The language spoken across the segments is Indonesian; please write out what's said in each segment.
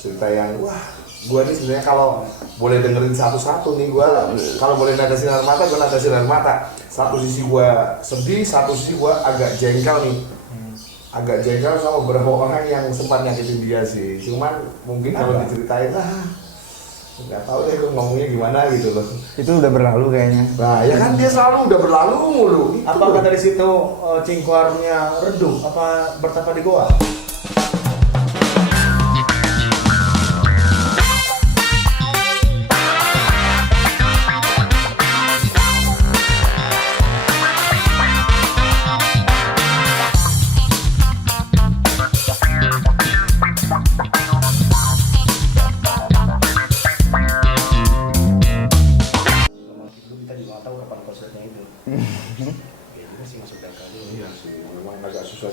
cerita yang wah gue nih sebenarnya kalau boleh dengerin satu-satu nih gue kalau boleh nada sinar mata gue nada sinar mata. Satu sisi gue sedih, satu sisi gue agak jengkel nih. Agak jengkel sama beberapa orang yang sempat nyakitin dia sih. Cuman mungkin kalau diceritain nggak tahu deh gue ngomongnya gimana gitu loh. Itu udah berlalu kayaknya. Nah ya kan dia selalu udah berlalu mulu. Apakah dari situ Cingkuarnya redup? Apa bertapa di goa?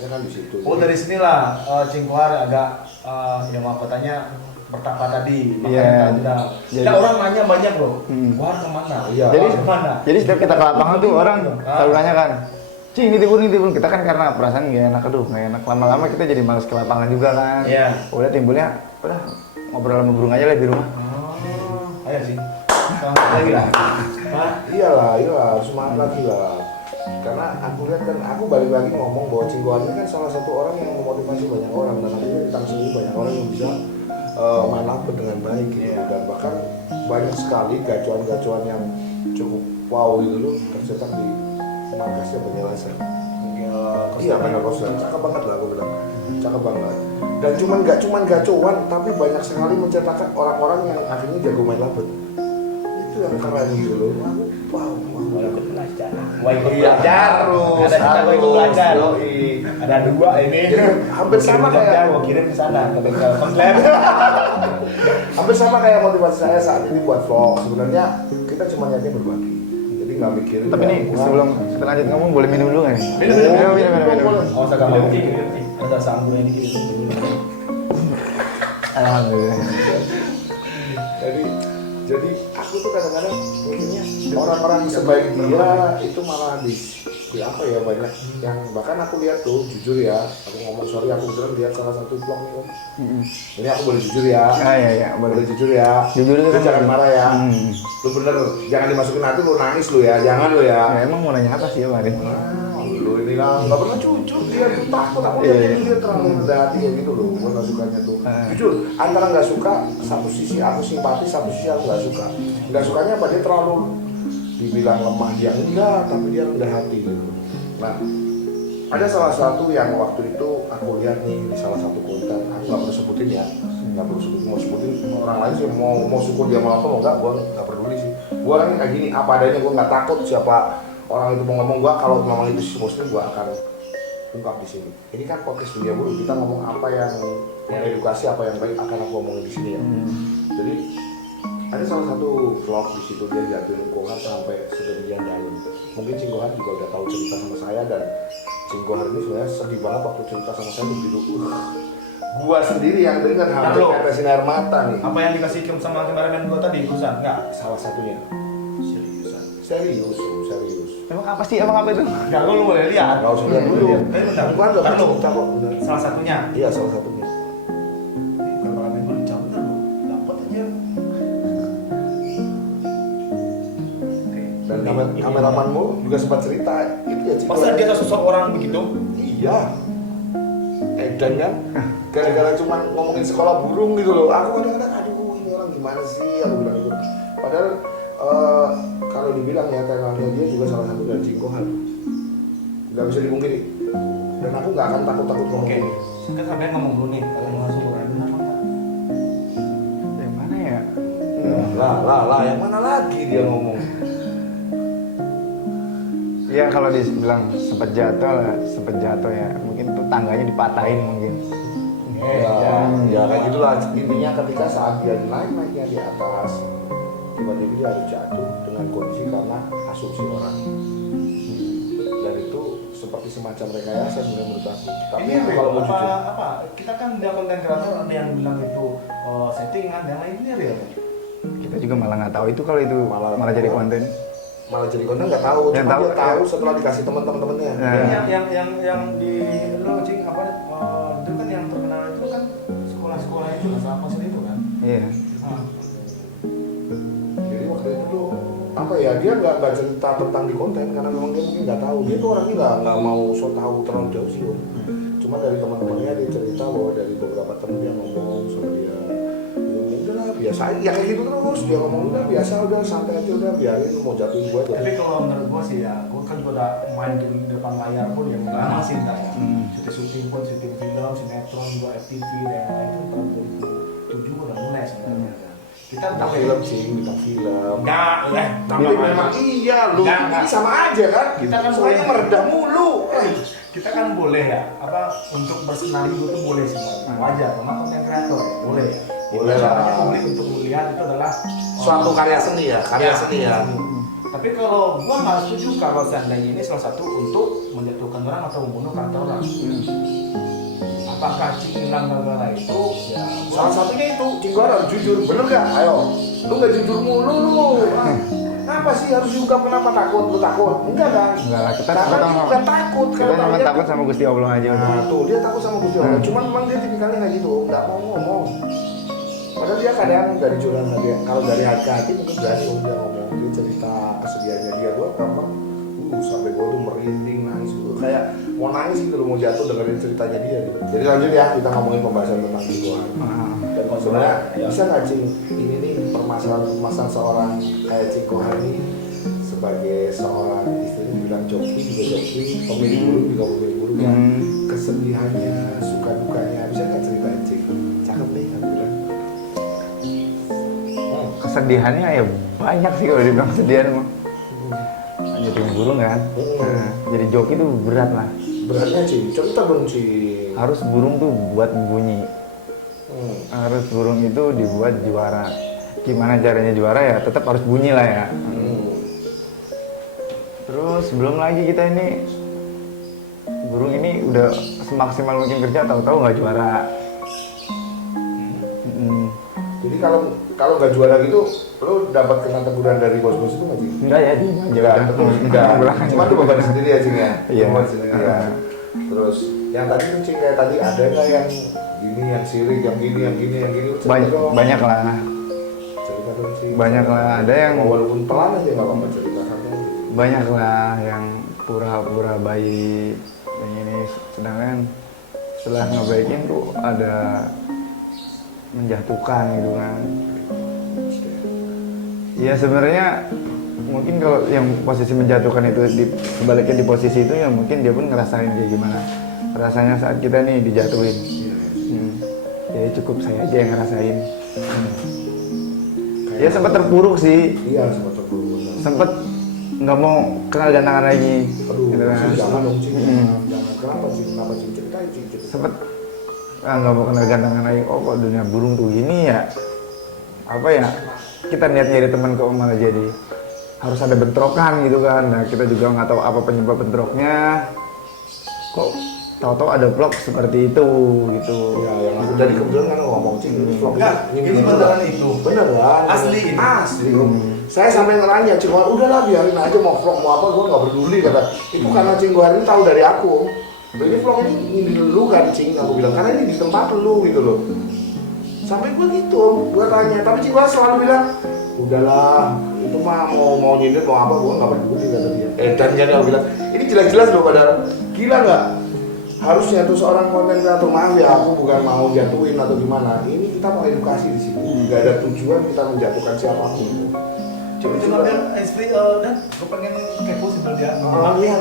Kan di situ. Oh dari sinilah Cingkuar agak yang katanya bertapa tadi. Iya. Jadi orang nanya banyak loh. Wah kemana? Iya. Jadi setiap kita ke lapangan tuh orang selalu nanya kan, Cing ini tibun. Kita kan karena perasaan nggak enak, nggak enak. Lama-lama kita jadi malas ke lapangan juga kan. Iya. Udah timbulnya, udah ngobrol sama burung aja lah di rumah. Oh, ayo sih. Lagi lah. Iyalah, harus semangat lagi lah. Karena aku lihat kan, aku balik lagi ngomong bahwa Cingkuar ini kan salah satu orang yang memotivasi banyak orang dan akhirnya kita sendiri banyak orang yang bisa main lampet dengan baik gitu. Dan bahkan banyak sekali gacuan-gacuan yang cukup wow gitu loh tercetak di markasnya penjelasan. Iya benar Koster, cakep banget lah aku bilang, cakep banget. Dan gak cuman gacuan, tapi banyak sekali mencetakkan orang-orang yang akhirnya jago main lampet. Itu yang keren gitu loh. Wow. Ikut belajar, ada kita ikut belajar. Ada dua ini. Hampir sama kayak mau kirim ke sana ke bengkel konslet. Hampir sama kayak motivasi saya saat ini buat vlog. Sebenarnya kita cuma niatnya berbagi. Jadi nggak mikirin. Tapi nih sebelum kita lanjut ngomong boleh minum dulu nggak nih? Minum. Oh saya nggak mau. Ada sambungnya dikit. Alhamdulillah. Jadi aku tuh kadang-kadang mikirnya orang-orang sebaik dia itu malah di apa ya banyak yang bahkan aku lihat tuh jujur ya aku ngomong sorry aku beneran lihat salah satu vlog nih om. Ini aku boleh jujur ya. Iya boleh jujur ya. Jujur itu kan jangan marah ya. Lu bener jangan dimasukin hati lu nangis lu ya jangan lu ya. Emang mau nanya apa sih ya Marin? Lu ini lah nggak pernah jujur dia tuh takut aku lihat dia terlalu rendah hati kayak gitu loh gue nggak sukanya tuh jujur antara nggak suka satu sisi aku simpati satu sisi aku nggak sukanya apa dia terlalu dibilang lemah dia enggak tapi dia rendah hati gitu. Nah ada salah satu yang waktu itu aku lihat nih di salah satu konten aku nggak perlu sebutin ya nggak perlu sebutin orang lain sih mau syukur dia mau apa mau enggak gue nggak peduli sih gue kan kayak gini apa adanya gue nggak takut siapa orang itu mau ngomong gua kalau memang itu muslim gua akan ungkap di sini. Ini kan podcast dunia bulu kita ngomong apa yang edukasi apa yang baik akan aku ngomongin di sini ya. Jadi ada salah satu vlog di situ dia jatuhin Cingkohar sampai sedemikian dalam. Mungkin Cingkohar juga udah tahu cerita sama saya dan Cingkohar ini sebenarnya sedih banget waktu cerita sama saya begitu. Gua sendiri yang dengar hampir kata sinar mata nih. Apa yang dikasih sama kameramen gua tadi perusahaan? Enggak, salah satunya. Serius. Emang apa sih? Emang apa itu? Enggak, lu boleh lihat. Enggak usah lihat dulu. Bukan lo, cerita kok. Salah satunya. Iya, salah satunya. Kameramen gua dicabut lu. Dapat aja. Dan kameramanmu juga sempat cerita itu ya cerita. Masa dia sosok orang begitu? Iya. Dan kan gara-gara cuma ngomongin sekolah burung gitu loh. Aku kadang-kadang aduh ini orang gimana sih aku bilang gitu. Padahal kalau dibilang ya channelnya dia juga salah satu dari Cingkohar. Gak bisa dipungkiri. Dan aku gak akan takut-takut ngomong ini. Kan sampai ngomong dulu nih, kalau mau masuk benar benar apa? Yang mana ya? Lah, yang mana lagi dia ngomong? Ya kalau dibilang sempat jatuh ya. Mungkin tuh tangganya dipatahin mungkin. Ya kayak gitulah intinya ketika saat dia naiknya di atas tiba-tiba dia harus jatuh dengan kondisi karena asumsi orang dan itu seperti semacam rekayasa sebenarnya menurut aku. Tapi ini kalau mau jujur apa kita kan dia konten kreator ada yang bilang itu settingan yang lain ini real. Kita juga malah nggak tahu itu kalau itu malah jadi konten. Malah jadi konten nggak tahu, cuma dia tahu setelah dikasih teman-temannya. Yang di lo cing apa itu kan yang terkenal itu kan sekolah-sekolah itu juga sama pasal itu kan. Iya. Jadi waktu itu tuh apa ya, dia nggak cerita tentang di konten karena memang dia mungkin nggak tahu. Dia tuh orangnya nggak mau so tahu terlalu jauh sih Om. Cuma dari teman-temannya dia cerita bahwa dari beberapa temen yang ngomong sama dia, ya udahlah biasa, ya kayak gitu terus. Dia ngomong udah biasa, udah santai aja, udah biarin lu mau jatuhin gua aja. Tapi kalau menurut gua sih ya, gua kan gua udah main di depan layar pun ya lama sih enggak ya. Syuting pun, syuting film, sinetron, gua FTV dan lain-lain itu tahun 2007 udah mulai sebenarnya. Kita Bintang film sih, bintang film. enggak, ya. Jadi memang iya lu, Enggak. ini sama aja kan? Kita kan soalnya boleh. meredah mulu. Kita kan boleh ya, apa untuk bersenari itu boleh sebenarnya. Wajar, karena konten kreator ya, boleh ya. Boleh lah. Caranya publik untuk melihat itu adalah Suatu karya seni ya, karya seni ya. Tapi kalau gua nggak setuju kalau seandainya ini salah satu untuk menjatuhkan orang atau membunuh kata orang. Apakah Cing Ilang Gagala itu ya Salah satunya itu, Cinggora jujur, bener gak? Ayo, lu gak jujur mulu lu. Kenapa sih harus juga, kenapa takut? Lu takut? Enggak kan? Enggak lah, kita Karena takut dia sama- bukan takut. Kita karena cuma dia- takut sama Gusti Allah aja udah. Nah tuh, dia takut sama Gusti Allah. Cuman memang dia tipikalnya kayak gitu, nggak mau ngomong. Padahal dia kadang dari curang dia, kalau dari hati ke hati mungkin berani dia ngomong, dia cerita kesedihannya dia. Gua gampang, sampai gua tuh merinding nangis gitu, kayak mau nangis gitu loh, mau jatuh dengerin ceritanya dia gitu. Jadi lanjut ya, kita ngomongin pembahasan tentang Cinggohan. Dan sebenarnya bisa nggak Cing, ini nih permasalahan seorang kayak Cinggohan ini sebagai seorang istilahnya bilang joki juga joki, pemilik burung juga pemilik burung ya. Kesedihannya, suka dukanya, bisa nggak ceritain Cing? Cakep nih kan bilang. Kesedihannya ya banyak sih kalau dibilang kesedihan mah. Jadi burung kan. Nah, jadi joki itu berat lah. Beratnya Cing, cerita dong Cing. Harus burung tuh buat bunyi. Harus burung itu dibuat juara. Gimana caranya juara ya? Tetap harus bunyi lah ya. Terus belum lagi kita ini burung ini udah semaksimal mungkin kerja, tahu-tahu nggak juara. Jadi kalau nggak juara gitu, lo dapat kena teguran dari bos-bos itu nggak Cing? Enggak ya, dia Enggak. Cuma tuh beban sendiri ya Cing ya. Iya. Beban sendiri. Iya. Terus yang tadi tuh Cing kayak tadi ada nggak yang gini, yang sirik, yang gini, yang gini, yang gini? Cerita Banyak, dong. banyak lah. Cerita dong Cing. Banyak lah. Ada yang Walaupun pelan aja nggak apa-apa cerita santai aja. banyak lah yang pura-pura baik yang ini, sedangkan setelah ngebaikin tuh ada menjatuhkan gitu kan. Ya sebenarnya mungkin kalau yang posisi menjatuhkan itu sebaliknya di posisi itu ya mungkin dia pun ngerasain kayak gimana rasanya saat kita nih dijatuhin. Jadi cukup saya aja yang ngerasain. Ya sempat terpuruk sih, Iya, sempat terpuruk. sempet nggak mau kenal gantangan lagi. Aduh, Gitu kan. Cing, jangan dong Cing. Mm. Jangan. Kenapa Cing? Kenapa Cing? Ceritain Cing. Sempet nggak mau kenal gantangan lagi. Oh kok dunia burung tuh gini ya? Apa ya? Kita niat nyari teman kok malah jadi harus ada bentrokan gitu kan. Nah kita juga nggak tahu apa penyebab bentroknya. Kok tahu-tahu ada vlog seperti itu gitu. Ya, yang aku tadi kebetulan kan ngomong Cing, ini vlog Enggak, ini beneran itu. beneran Asli ini. asli saya sampai nanya Cinggohan, udahlah biarin aja mau vlog mau apa, gue nggak peduli kata. Itu karena Cinggohan ini tahu dari aku, ini vlog ini lu kan Cing, aku bilang karena ini di tempat lu gitu loh. Sampai gue gitu, gue tanya, tapi Cinggohan selalu bilang, udahlah itu mah mau nyindir mau apa, gue nggak peduli kata dia. Dan jadi aku bilang, ini jelas-jelas loh padahal gila nggak? Harusnya tuh seorang konten kreator, maaf ya aku bukan mau jatuhin atau gimana, ini kita mau edukasi di sini, nggak ada tujuan kita menjatuhkan siapapun. Coba biar SP dan gue pengen kepo sih dia. Oh iya.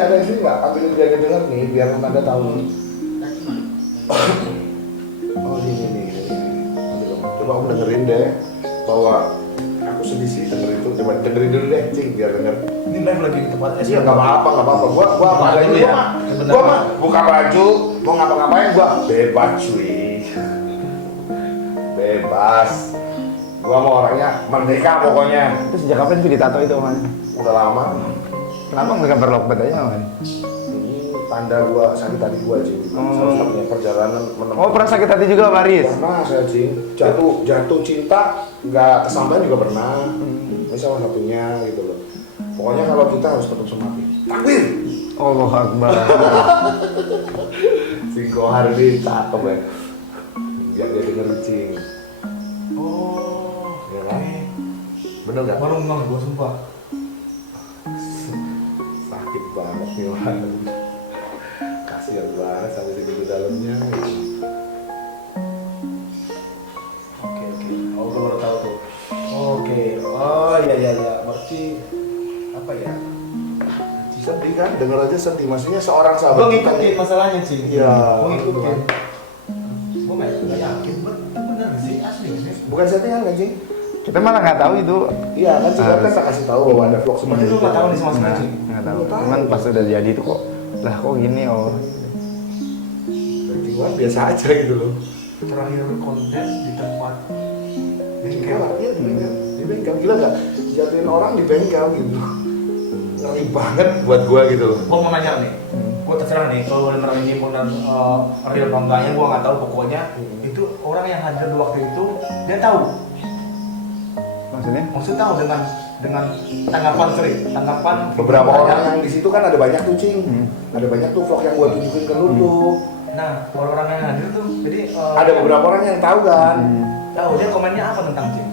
Ada SV nggak? Ambil dia denger nih biar anda tahu. Oh ini. Coba aku dengerin deh bahwa aku sedih sih denger itu. Coba dengerin dulu deh, Cing, biar denger. Ini live lagi di tempat SP. Iya nggak apa-apa. Gua apa Buka dulu ya. Gua mah buka baju, mau ngapa-ngapain gua bebas cuy. Bebas. Gua mau orangnya merdeka pokoknya. Itu sejak kapan sih ditato itu man? Udah lama. Kenapa nggak gambar lockpad aja man? Ini tanda gua sakit hati gua Cing. Satu-satunya perjalanan menempuh. Oh pernah sakit hati juga Paris? Pernah saya Cing. Jatuh cinta nggak kesampaian juga pernah. Ini salah satunya gitu loh. Pokoknya kalau kita harus tetap semangat. Takbir. Allah Akbar. Cinggohan ini cakep ya. biar dia denger cing. Oh, Ya kan? Bener nggak? baru ngomong gue sumpah. Sakit banget nih orang. Kasihan banget sampai segitu dalamnya. Oke. Oh, gue baru tahu tuh. Oke. Oh iya. Berarti apa ya? Sedih kan? Denger aja sedih. Maksudnya seorang sahabat Gue kita ngikutin nih. masalahnya sih. Iya. Gue ngikutin. Gue nggak yakin, bener sih asli sih. Bukan settingan kan cing? Kita malah nggak tahu itu. Iya kan sih kan tak kasih tahu bahwa ada vlog seperti Itu itu. nggak tahu nih sama Nah, sekali. nggak tahu. Nggak tahu. Cuman pas udah jadi itu kok, lah kok gini oh. Jadi gua biasa aja gitu loh. Terakhir konten di tempat Bengkel, iya di bengkel. Di bengkel gila gak? Jatuhin orang di bengkel gitu. Ngeri banget buat gua gitu loh. Gue mau nanya nih, gue terserah nih kalau beneran ini benar real apa enggaknya gue nggak tahu, pokoknya itu orang yang hadir di waktu itu dia tahu, Maksudnya? maksud tahu dengan tanggapan Beberapa orang yang di situ kan ada banyak tuh cing. Ada banyak tuh vlog yang gua tunjukin ke lu tuh. Nah orang-orang yang hadir tuh jadi Ada beberapa orang yang tahu kan. tahu dia komennya apa tentang Cing?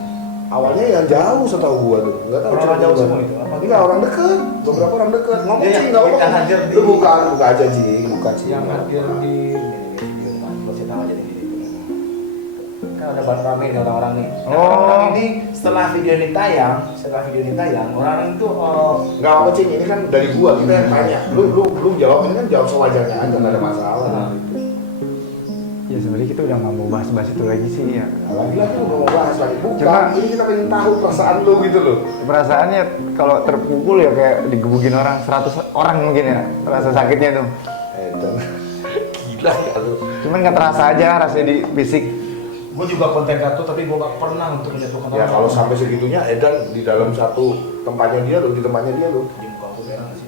Awalnya yang jauh setahu gua tuh. Enggak tahu Orang cuma jauh gua. semua itu, apa? Enggak, orang deket. Beberapa orang deket. Ngomong Iya, cing enggak yang apa-apa. hadir di- Lu buka aja cing, buka cing. Yang hadir di video kan, gue cerita aja di video itu. Kan ada banyak rame nih orang-orang nih. Nah, Oh. orang-orang ini setelah video ini tayang, orang-orang itu Enggak apa cing, ini kan dari gua kita yang tanya. Lu jawab ini kan jawab sewajarnya aja, enggak ada masalah. Ya sebenarnya kita udah nggak mau bahas-bahas itu lagi sih ya. Lagi-lagi lu mau bahas lagi. Bukan, Cuma- ini kita pengen tahu perasaan lu gitu loh. Perasaannya kalau terpukul ya kayak digebukin orang 100 orang mungkin ya, rasa sakitnya tuh. Dan gila ya lu. Cuman nggak terasa aja rasanya di fisik. gue juga konten kartu tapi gue gak pernah untuk menjatuhkan Ya kalau sampai segitunya Edan di dalam satu tempatnya dia lu, di tempatnya dia lu. di muka aku merah sih.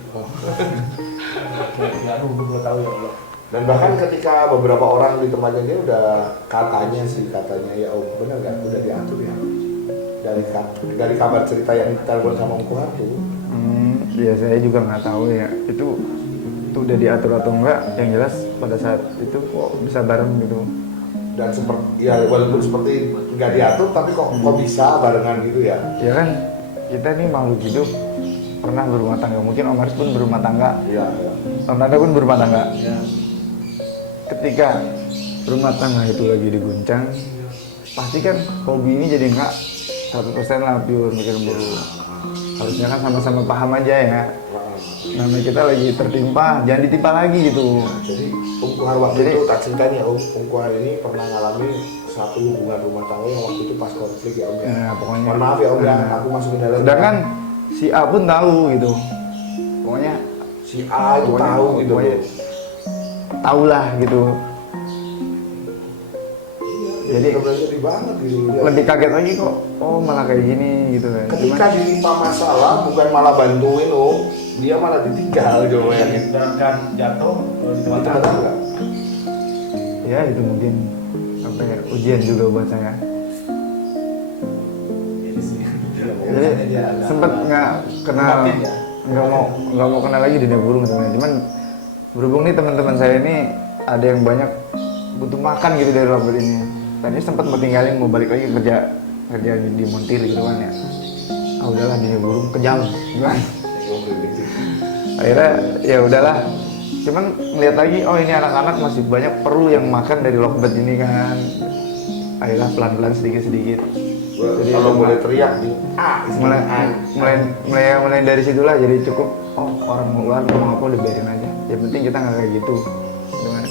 Ya aduh gue belum tahu ya Allah. Dan bahkan ketika beberapa orang di tempatnya dia udah katanya ya om bener nggak udah diatur ya dari kabar cerita yang kita buat sama Om Kuhatu. Ya saya juga nggak tahu ya itu udah diatur atau enggak. Yang jelas pada saat itu kok bisa bareng gitu. Dan seperti ya walaupun seperti nggak diatur tapi kok bisa barengan gitu ya. Ya kan kita nih makhluk hidup pernah berumah tangga, mungkin Om Aris pun berumah tangga, Iya. Om Nanda pun berumah tangga. Ya. Ketika rumah tangga itu lagi diguncang, pasti kan hobi ini jadi enggak 100% lah pure mikir mulu. Harusnya kan sama-sama paham aja ya. Namanya kita lagi tertimpa, jangan ditimpa lagi gitu. Jadi Om Kuhar waktu Jadi- itu tak ceritanya Om Kuhar ini pernah ngalami satu hubungan rumah tangga yang waktu itu pas konflik ya Om ya. Ya, pokoknya. Mohon maaf ya Om ya, Nah. aku masuk ke dalam. Sedangkan si A pun tahu gitu. Pokoknya si A itu tahu gitu. pokoknya tahulah gitu. Jadi Jadi- benar-benar sedih banget gitu. Dia. Lebih kaget lagi kok, oh malah kayak gini gitu kan. Ketika ditimpa masalah bukan malah bantuin Om, dia malah ditinggal coba bayangin. Dan jatuh di tempat Itu tangga. benar nggak? Ya itu mungkin apa ya, ujian juga buat saya. Jadi sih. Jadi sempet nggak kenal, Batin ya? nggak mau kenal lagi dunia burung sebenarnya. Cuman berhubung nih teman-teman saya ini ada yang banyak butuh makan gitu dari lobby ini. Tadi sempat mau tinggalin mau balik lagi kerja di Montir gitu kan ya. Ah udahlah dunia burung kejam gitu kan. Akhirnya ya udahlah. Cuman melihat lagi oh ini anak-anak masih banyak perlu yang makan dari Lokbet ini kan. Akhirnya pelan-pelan sedikit-sedikit. Jadi Kalau emang- boleh teriak nih, mulai dari situlah jadi cukup oh orang luar ngomong apa udah biarin aja yang penting kita nggak kayak gitu gimana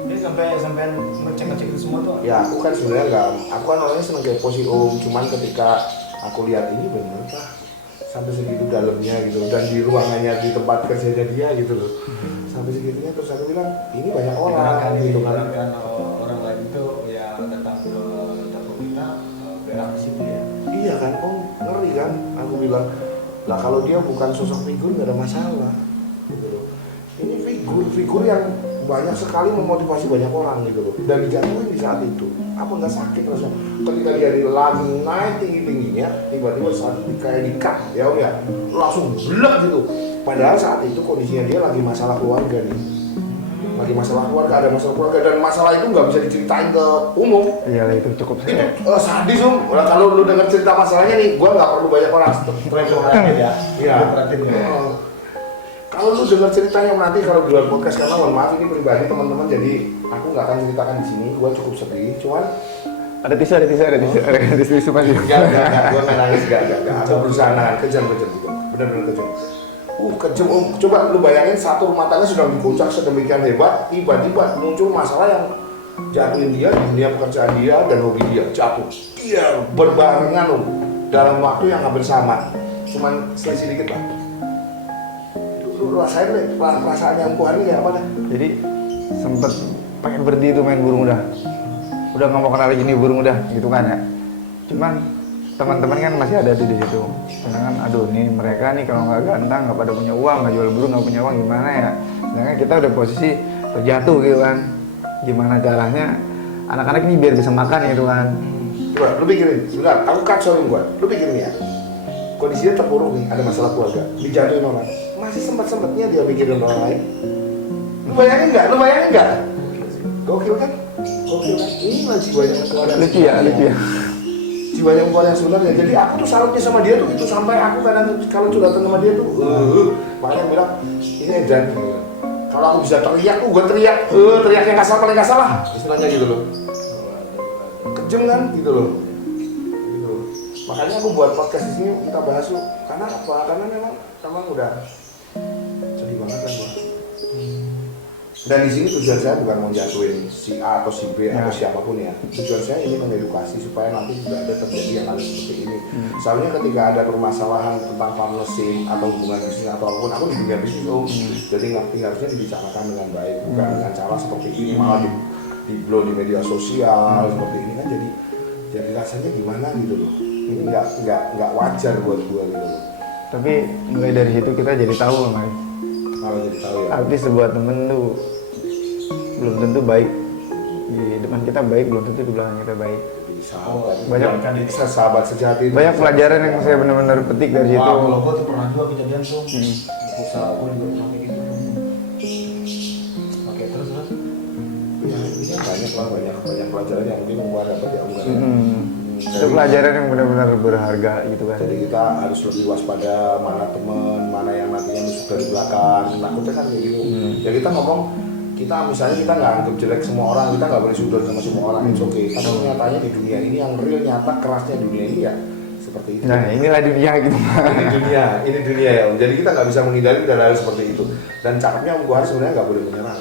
Jadi sampai ngecek itu semua tuh. Ya aku kan sebenarnya nggak, aku kan orangnya seneng kepo sih Om. Cuman ketika aku lihat ini bener pak, sampai segitu dalamnya gitu dan di ruangannya di tempat kerjanya dia gitu loh. Sampai segitunya terus aku bilang ini banyak orang gitu kan. Orang lain itu ya datang ke dapur kita berak di situ ya. Iya kan Om, ngeri kan? Aku bilang lah kalau dia bukan sosok figur nggak ada masalah. Gitu loh. Ini figur yang banyak sekali memotivasi banyak orang gitu loh. Dan dijatuhin di saat itu, apa nggak sakit rasanya? Ketika dia lagi naik tinggi-tingginya, tiba-tiba saat itu kayak di-cut ya Om ya, langsung blek gitu. Padahal saat itu kondisinya dia lagi masalah keluarga nih. lagi masalah keluarga, ada masalah keluarga, dan masalah itu nggak bisa diceritain ke umum. Iyalah itu cukup Itu saya. sadis om. Nah, kalau lu denger cerita masalahnya nih, gua nggak perlu banyak orang. Perhatian ya. Iya. Perhatian ya. Kalau lu dengar ceritanya nanti kalau di luar podcast, karena mohon maaf ini pribadi teman-teman, jadi aku nggak akan ceritakan di sini. Gua cukup sedih, cuman Ada tisu masih. enggak, gua nggak nangis, enggak. Aku berusaha nahan, kejam gitu, benar-benar kejam. Kejam om. Coba lu bayangin satu rumah tangga sudah dikocak sedemikian hebat, tiba-tiba muncul masalah yang jatuhin dia di dunia pekerjaan dia dan hobi dia jatuh. Dia berbarengan om, dalam waktu yang hampir sama, cuman selisih dikit lah. Lu rasain deh, perasaan yang Tuhan ini kayak apa dah? Jadi sempet pengen berhenti tuh main burung udah nggak mau kenal lagi nih burung udah gitu kan ya. Cuman teman-teman kan masih ada tuh di situ. Sedangkan aduh nih mereka nih kalau nggak ganteng, nggak pada punya uang, nggak jual burung, nggak punya uang gimana ya. Sedangkan kita udah posisi terjatuh gitu kan. Gimana caranya anak-anak ini biar bisa makan gitu kan. Coba lu pikirin, sebentar, aku kacauin gua. Lu pikirin ya, kondisinya terpuruk nih, ada masalah keluarga, dijatuhin orang, masih sempat-sempatnya dia mikirin orang lain. Lu bayangin nggak? Gokil kan? Ini lah jiwanya keluarga. Lucu ya. Jiwanya keluarga yang sebenarnya. Jadi aku tuh salutnya sama dia tuh itu, sampai aku kadang kalau curhatan sama dia tuh, makanya bilang ini edan. Kalau aku bisa teriak tuh, gue teriak yang kasar paling kasar lah, istilahnya gitu loh. Kejem kan, gitu loh. Makanya aku buat podcast di sini kita bahas tuh, karena apa? Karena memang udah sedih banget kan gua. Dan di sini tujuan saya bukan mau jatuhin si A atau si B atau siapapun ya. Tujuan saya ini mengedukasi supaya nanti tidak ada terjadi yang hal seperti ini. Soalnya ketika ada permasalahan tentang partnership atau hubungan bisnis atau apapun, aku di dunia bisnis om. Jadi ngerti harusnya dibicarakan dengan baik, bukan dengan cara seperti ini malah di blow di media sosial seperti ini kan jadi rasanya gimana gitu loh. Ini nggak wajar buat gua gitu loh. Tapi mulai dari situ kita jadi tahu Mas. Kalau jadi tahu ya. Arti sebuah temen tuh belum tentu baik di depan kita baik, belum tentu di belakang kita baik. Jadi sahabat. Banyak kan di Sahabat sejati. banyak pelajaran yang saya benar-benar petik dari situ. Wah, kalau gue tuh pernah juga kejadian tuh. Usaha gue juga pernah kayak gitu. Oke, terus. Ya, ini banyak pelajaran yang mungkin gua dapat ya bukan. Itu pelajaran yang benar-benar berharga gitu kan. Jadi kita harus lebih waspada mana teman, mana yang nantinya nusuk dari belakang. Takutnya kan kayak gitu. Ya kita ngomong, misalnya kita nggak anggap jelek semua orang, kita nggak boleh sudut sama semua orang, it's okay. Tapi nyatanya di dunia ini yang real nyata kerasnya dunia ini ya seperti itu. Nah inilah dunia gitu. ini dunia ya Om. Jadi kita nggak bisa menghindari dari hal seperti itu. Dan cakepnya Om Gohar sebenarnya nggak boleh menyerah.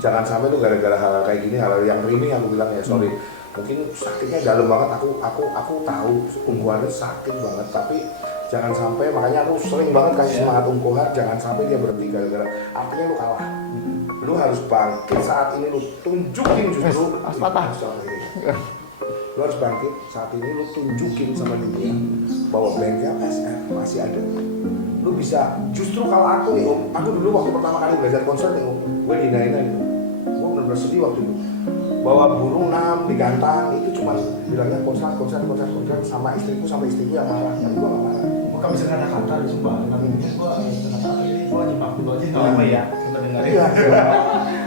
Jangan sampai tuh gara-gara hal kayak gini, hal yang riming aku bilang ya sorry. Mungkin sakitnya dalam banget, aku tahu Om Gohar sakit banget, tapi jangan sampai, makanya aku sering banget kasih semangat Om Gohar, jangan sampai dia berhenti gara-gara artinya lu kalah. Lu harus bangkit saat ini, lu tunjukin justru patah. Lu harus bangkit saat ini, lu tunjukin sama dunia bahwa bengkel SF masih ada. Lu bisa, justru kalau aku nih Om, aku dulu waktu pertama kali belajar konser nih Om, gue dihina-hina itu, gue bener-bener sedih waktu itu. Bawa burung 6 digantang itu cuma bilangnya konser sama istriku yang marah, tapi gue gak marah. Bukan bisa kata-kata di sumpah. Tapi ini gue kata-kata ini gue nyimak dulu aja. Apa ya? Kita dengerin. Iya,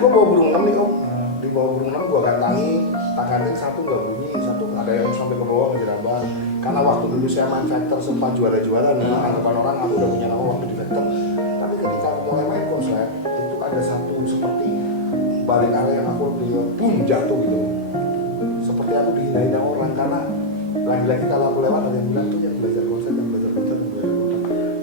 gue bawa burung 6 nih Om, di bawah burung 6 gue gantangi, tak ganting satu gak bunyi, satu ada yang sampai ke bawah menjerambah. Karena waktu dulu saya main Factor sempat juara-juara nih, anggapan orang aku udah punya nama waktu di Factor. Tapi ketika aku mulai main konser, itu ada satu seperti balik area yang aku boom jatuh gitu. Seperti aku dihina-hina orang karena lagi-lagi kalau aku lewat ada yang bilang tuh yang belajar konser.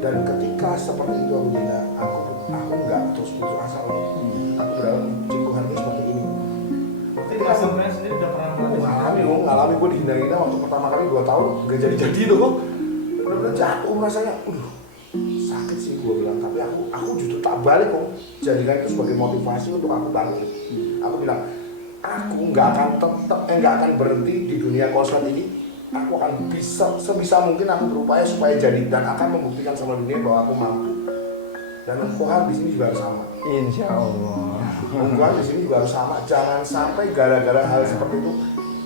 Dan ketika seperti itu aku dihina, aku nggak terus putus asa. Aku berharap Tuhannya seperti ini. Berarti di asumnya sendiri udah pernah Ngalami gue dihina-hina waktu pertama kali 2 tahun gak jadi tuh kok. Bener-bener jatuh rasanya. Sakit sih gue bilang, tapi aku justru tak balik kok. Jadikan itu sebagai motivasi untuk aku bangkit. Aku bilang, aku nggak akan berhenti di dunia kosmet ini. Aku akan sebisa mungkin aku berupaya supaya jadi dan akan membuktikan sama dunia bahwa aku mampu. Dan Om Gohar di sini juga harus sama. Insya Allah. Om Gohar di sini juga harus sama. Jangan sampai gara-gara hal seperti itu,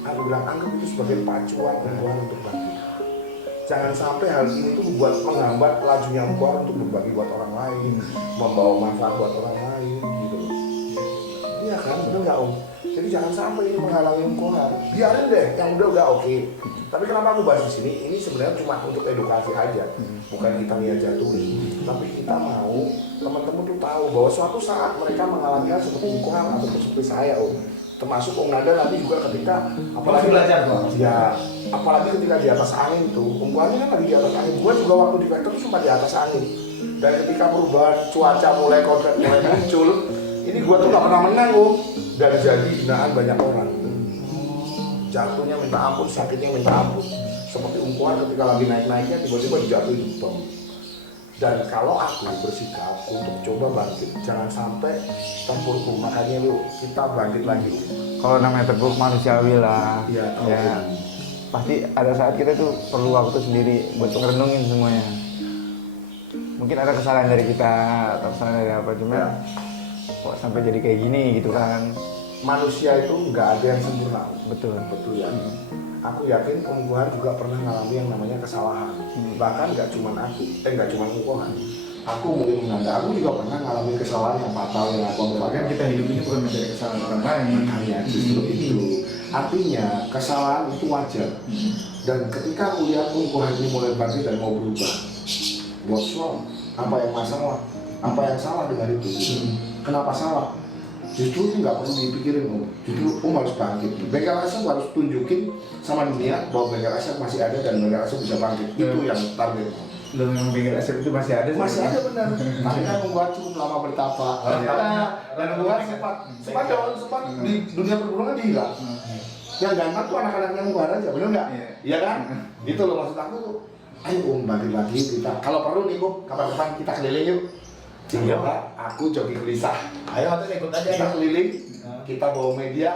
aku bilang anggap itu sebagai pacuan Om Gohar untuk bangkit. Jangan sampai hal ini tuh menghambat lajunya Om Gohar untuk berbagi buat orang lain, membawa manfaat buat orang lain gitu loh. nggak Om? Jadi jangan sampai ini menghalangi Om Kohar. Biarin deh, yang udah oke. Tapi kenapa aku bahas di sini? Ini sebenarnya cuma untuk edukasi aja, bukan kita lihat jatuhin. Tapi kita mau teman-teman tuh tahu bahwa suatu saat mereka mengalami hal seperti Om Kohar atau seperti saya Om. Termasuk Om Nada nanti juga ketika apalagi belajar tuh. Ya, apalagi ketika di atas angin tuh. Om Kohar kan lagi di atas angin. Gua juga waktu di Vector tuh sempat di atas angin. Dan ketika perubahan cuaca mulai muncul, ini gua tuh nggak pernah menang Om. Dan jadi hinaan banyak orang. Jatuhnya minta ampun, sakitnya minta ampun. Seperti Om Kohar ketika lagi naik-naiknya tiba-tiba dijatuhin bom. Dan kalau aku bersikap untuk coba bangkit, jangan sampai terpuruk. Makanya lu kita bangkit lagi. Kalau namanya terpuruk manusiawi lah. Iya, Ya, pasti ada saat kita tuh perlu waktu sendiri buat ngerenungin semuanya. Mungkin ada kesalahan dari kita atau kesalahan dari apa, cuma kok sampai jadi kayak gini gitu kan. Manusia itu nggak ada yang sempurna. Betul. Betul ya. Aku yakin Om Kohar juga pernah mengalami yang namanya kesalahan. Bahkan nggak cuma aku, nggak cuma Om Kohar. Aku mungkin menanda, aku juga pernah mengalami kesalahan yang fatal yang aku Bahkan kita hidup ini bukan mencari kesalahan orang lain. makanya justru itu. Artinya kesalahan itu wajar. Dan ketika aku lihat Om Kohar ini mulai bangkit dan mau berubah, what's wrong? Apa yang masalah? Apa yang salah dengan itu? Kenapa salah? Justru ini nggak perlu dipikirin Om. Justru Om harus bangkit. Bengkel Asep harus tunjukin sama dunia bahwa Bengkel Asep masih ada dan Bengkel Asep bisa bangkit. Itu yang target. Lo memang Bengkel Asep itu masih ada? Masih ada benar. Tapi kan membuat cukup lama bertapa. Dan membuat sempat di dunia perguruan hilang. Yang ganteng tuh anak-anak yang Kohar aja, bener nggak? Iya kan? Gitu loh maksud aku tuh. Ayo Om bangkit lagi kita. Kalau perlu nih Om, kapan-kapan kita keliling yuk. Iya, aku joki gelisah. Ayo nanti ikut aja. Kita keliling, kita bawa media,